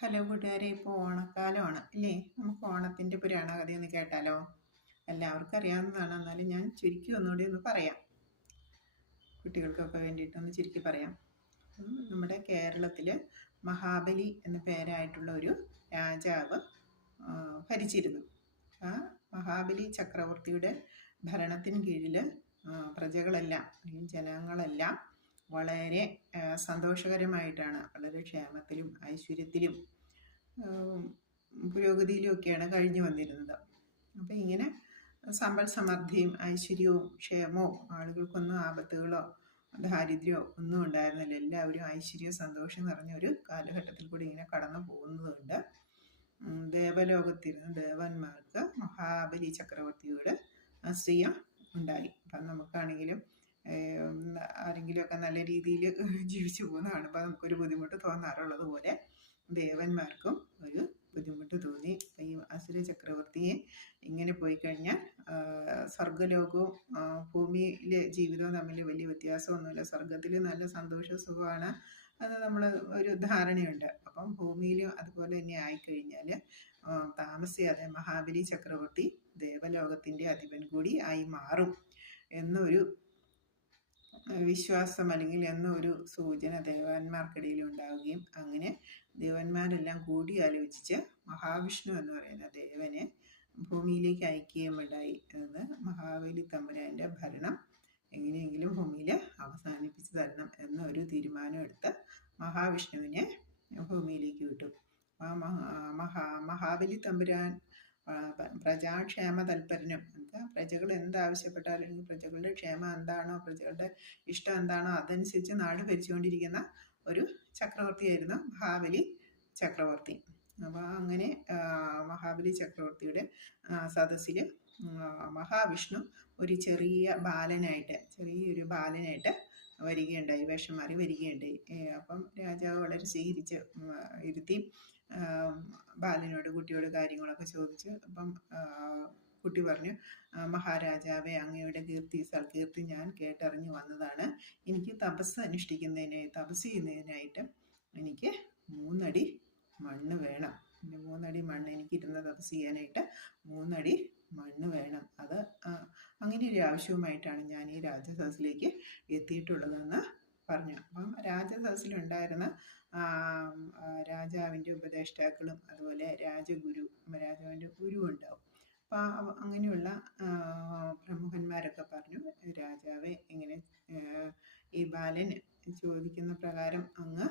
Hello കൂട്ടുകാരെ, ഇപ്പോൾ ഓണക്കാലമാണ് അല്ലേ? നമുക്ക് ഓണത്തിൻ്റെ പുരാണ കഥയൊന്ന് കേട്ടാലോ? എല്ലാവർക്കും അറിയാവുന്നതാണ്, എന്നാലും ഞാൻ ചുരുക്കി ഒന്നുകൂടി ഒന്ന് പറയാം. കുട്ടികൾക്കൊക്കെ വേണ്ടിയിട്ടൊന്ന് ചുരുക്കി പറയാം. നമ്മുടെ കേരളത്തിൽ മഹാബലി എന്ന പേരായിട്ടുള്ള ഒരു രാജാവ് ഭരിച്ചിരുന്നു. ആ മഹാബലി ചക്രവർത്തിയുടെ ഭരണത്തിന് കീഴിൽ പ്രജകളെല്ലാം അല്ലെങ്കിൽ ജനങ്ങളെല്ലാം വളരെ സന്തോഷകരമായിട്ടാണ്, വളരെ ക്ഷേമത്തിലും ഐശ്വര്യത്തിലും പുരോഗതിയിലും ഒക്കെയാണ് കഴിഞ്ഞു വന്നിരുന്നത്. അപ്പം ഇങ്ങനെ സമ്പൽ സമൃദ്ധിയും ഐശ്വര്യവും ക്ഷേമവും, ആളുകൾക്കൊന്നും ആപത്തുകളോ ദാരിദ്ര്യമോ ഒന്നും ഉണ്ടായിരുന്നില്ല. എല്ലാവരും ഐശ്വര്യവും സന്തോഷം നിറഞ്ഞ ഒരു കാലഘട്ടത്തിൽ കൂടി ഇങ്ങനെ കടന്നു പോകുന്നതുകൊണ്ട് ദേവലോകത്തിരുന്ന് ദേവന്മാർക്ക് മഹാബലി ചക്രവർത്തിയോട് അസൂയ ഉണ്ടായി. അപ്പം നമുക്കാണെങ്കിലും ആരെങ്കിലുമൊക്കെ നല്ല രീതിയിൽ ജീവിച്ചു പോകുന്ന കാണുമ്പോൾ നമുക്കൊരു ബുദ്ധിമുട്ട് തോന്നാറുള്ളത് പോലെ ദേവന്മാർക്കും ഒരു ബുദ്ധിമുട്ട് തോന്നി. ഈ അസുര ചക്രവർത്തിയെ ഇങ്ങനെ പോയി കഴിഞ്ഞാൽ സ്വർഗലോകവും ഭൂമിയിലെ ജീവിതവും തമ്മിൽ വലിയ വ്യത്യാസമൊന്നുമില്ല. സ്വർഗത്തിൽ നല്ല സന്തോഷ സുഖമാണ്, അത് നമ്മൾ ഒരു ധാരണയുണ്ട്. അപ്പം ഭൂമിയിലും അതുപോലെ തന്നെ ആയിക്കഴിഞ്ഞാൽ താമസിയാതെ മഹാബലി ചക്രവർത്തി ദേവലോകത്തിൻ്റെ അധിപൻ കൂടി ആയി മാറും എന്നൊരു വിശ്വാസം അല്ലെങ്കിൽ എന്നൊരു സൂചന ദേവന്മാർക്കിടയിൽ ഉണ്ടാവുകയും അങ്ങനെ ദേവന്മാരെല്ലാം കൂടി ആലോചിച്ച് മഹാവിഷ്ണു എന്ന് പറയുന്ന ദേവനെ ഭൂമിയിലേക്ക് അയക്കുകയും ഉണ്ടായി. അത് മഹാബലി തമ്പുരാൻ്റെ ഭരണം എങ്ങനെയെങ്കിലും ഭൂമിയിൽ അവസാനിപ്പിച്ച് തരണം എന്നൊരു തീരുമാനം എടുത്ത് മഹാവിഷ്ണുവിനെ ഭൂമിയിലേക്ക് വിട്ടു. ആ മഹാബലി തമ്പുരാൻ പ്രജാക്ഷേമ തൽപരനും, എന്താ പ്രജകൾ എന്താവശ്യപ്പെട്ടാലും അല്ലെങ്കിൽ പ്രജകളുടെ ക്ഷേമം എന്താണോ, പ്രജകളുടെ ഇഷ്ടം എന്താണോ അതനുസരിച്ച് നാട് ഭരിച്ചുകൊണ്ടിരിക്കുന്ന ഒരു ചക്രവർത്തിയായിരുന്നു മഹാബലി ചക്രവർത്തി. അപ്പോൾ അങ്ങനെ മഹാബലി ചക്രവർത്തിയുടെ സദസ്സിൽ മഹാവിഷ്ണു ഒരു ചെറിയൊരു ബാലനായിട്ട് വരികയുണ്ടായി, വേഷം മാറി വരികയുണ്ടായി. അപ്പം രാജാവ് വളരെ സ്വീകരിച്ച് ഇരുത്തി കുട്ടിയോട് കാര്യങ്ങളൊക്കെ ചോദിച്ചു. അപ്പം കുട്ടി പറഞ്ഞു, മഹാരാജാവെ, അങ്ങയുടെ സൽകീർത്തി ഞാൻ കേട്ടറിഞ്ഞു വന്നതാണ്. എനിക്ക് തപസ് ചെയ്യുന്നതിനായിട്ട് എനിക്ക് 3 അടി മണ്ണ് വേണം. 3 അടി മണ്ണ്, എനിക്കിരുന്ന് തപസ് ചെയ്യാനായിട്ട് 3 അടി മണ്ണ് വേണം. അത് അങ്ങനെ ഒരു ആവശ്യവുമായിട്ടാണ് ഞാൻ ഈ രാജസദസ്സിലേക്ക് എത്തിയിട്ടുള്ളതെന്ന് പറഞ്ഞു. അപ്പം രാജസദസ്സിലുണ്ടായിരുന്ന രാജാവിൻ്റെ ഉപദേഷ്ടാക്കളും അതുപോലെ രാജാവിൻ്റെ ഗുരു ഉണ്ടാവും. അപ്പം അങ്ങനെയുള്ള പ്രമുഖന്മാരൊക്കെ പറഞ്ഞു, രാജാവെ, ഇങ്ങനെ ഈ ബാലൻ ചോദിക്കുന്ന പ്രകാരം അങ്ങ്